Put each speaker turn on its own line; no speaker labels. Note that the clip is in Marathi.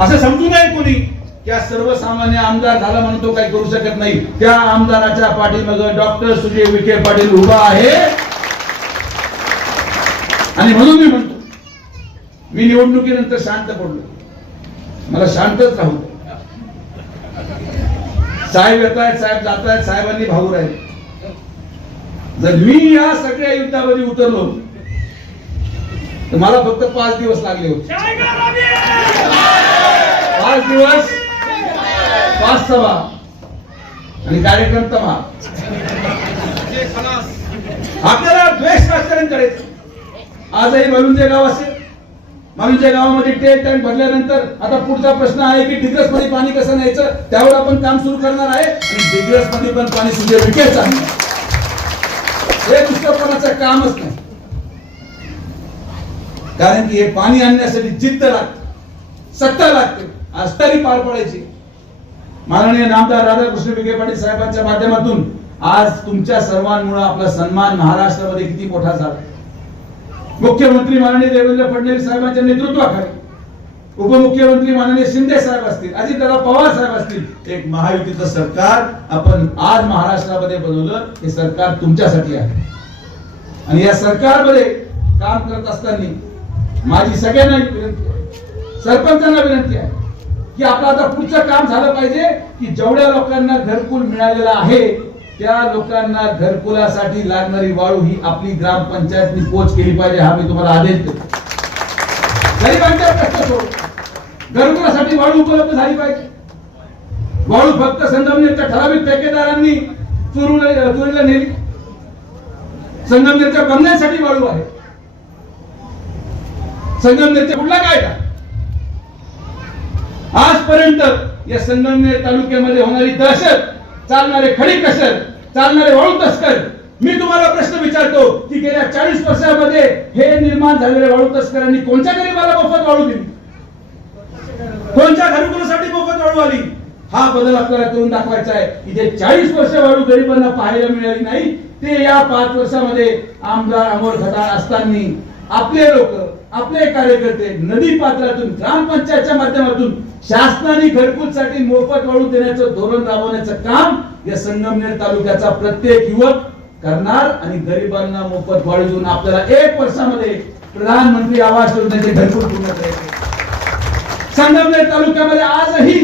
असं समजू नये कोणी. त्या सर्वसामान्य आमदार झाला म्हणून तो काही करू शकत नाही. त्या आमदाराच्या पाठीमाग डॉक्टर सुजय विखे पाटील उभा आहे. आणि म्हणून मी म्हणतो मी निवडणुकीनंतर शांत पडलो. मला शांतच राहू साहेब येत आहेत साहेब जात आहेत साहेबांनी भाऊ राहिले. जर मी या सगळ्या युद्धामध्ये उतरलो तर मला फक्त पाच दिवस लागले होते. पाच दिवस पाच सभा आणि कार्यक्रम तमाम आपल्याला द्वेष राजकारण करायचं. आजही मालुंजे गाव असेल. मालुंजे गावामध्ये टेट टँक भरल्यानंतर आता पुढचा प्रश्न आहे की डिग्रसमध्ये पाणी कसं न्यायचं? त्यावर आपण काम सुरू करणार आहे. आणि डिग्रसमध्ये पण पाणी सुजय विकेच आहे हे दुष्टपणाचं कामच नाही. कारण की हे पाणी आणण्यासाठी जिद्द लागते. सत्ता लागते. असताही पार पडायची. माननीय नामदार राधाकृष्ण विखे पाटील साहेबांच्या माध्यमातून आज तुमच्या सर्वांमुळे आपला सन्मान महाराष्ट्रामध्ये किती मोठा झाला. मुख्यमंत्री माननीय देवेंद्र फडणवीस साहेबांच्या नेतृत्वाखाली उपमुख्यमंत्री माननीय शिंदे साहेब असतील अजितदादा पवार साहेब असतील एक महायुतीचं सरकार आपण आज महाराष्ट्रामध्ये बनवलं हे सरकार तुमच्यासाठी आहे. आणि या सरकारमध्ये काम करत असताना माझी सगळ्यांना विनंती आहे सरपंचांना विनंती आहे की आपलं आता पुढचं काम झालं पाहिजे की जेवढ्या लोकांना घरकुल मिळालेलं आहे त्या लोकांना घरकुलासाठी लागणारी वाळू ही आपली ग्रामपंचायतनी पोच केली पाहिजे हा मी तुम्हाला आदेश देतो. गरिबांच्या प्रश्न घरकुलासाठी वाळू उपलब्ध झाली पाहिजे. वाळू फक्त संगमनेरच्या ठराविक ठेकेदारांनी चोरून चोरीला नेली. संगमनेरच्या बंगल्यासाठी वाळू आहे. संगमनेरच्या कुठला कायदा? आजपर्यंत या संगमनेर तालुक्यामध्ये होणारी दहशत चालणारे खडी कसर चालणारे वाळू तस्कर मी तुम्हाला प्रश्न विचारतो की गेल्या चाळीस वर्षामध्ये हे निर्माण झालेल्या वाळू तस्करांनी कोणत्या गरीबाला मोफत वाळू दिली? कोणत्या घरकुलासाठी मोफत वाळू आली? हा बदल आपल्याला करून दाखवायचा आहे. की जे चाळीस वर्ष वाळू गरिबांना पाहायला मिळाली नाही. ते या पाच वर्षामध्ये आमदार अमोल खटाळ असताना आपले लोक आपले कार्यकर्ते नदी पात्रातून ग्रामपंचायतच्या माध्यमातून शासनाने घरकुलसाठी मोफत वाळू देण्याचं धोरण राबवण्याचं काम या संगमनेर तालुक्याचा प्रत्येक युवक करणार आणि गरिबांना मोफत वाळू देऊन आपल्याला एक वर्षामध्ये प्रधानमंत्री आवास योजनेचे घरकुल पूर्ण करायचे. संगमनेर तालुक्यामध्ये आजही